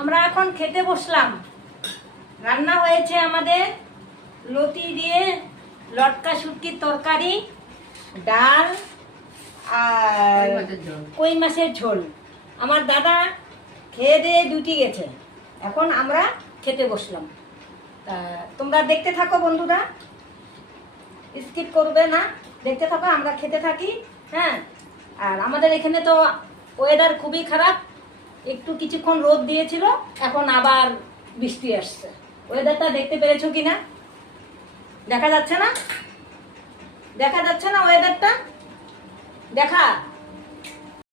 আমরা এখন খেতে বসলাম। রান্না হয়েছে আমাদের লতি দিয়ে লটকা শুটকির তরকারি, ডাল আর কই মাছের ঝোল। আমার দাদা খেয়ে দিয়ে ডিউটি গেছে, এখন আমরা খেতে বসলাম। তা তোমরা দেখতে থাকো বন্ধুরা, স্কিপ করবে না, দেখতে থাকো, আমরা খেতে থাকি। হ্যাঁ, আর আমাদের এখানে তো ওয়েদার খুবই খারাপ, একটু কিছুক্ষণ রোদ দিয়েছিল, এখন আবার বৃষ্টি আসছে। ওয়েদারটা দেখতে পেরেছো কিনা? দেখা যাচ্ছে না? দেখা যাচ্ছে না ওয়েদারটা? দেখা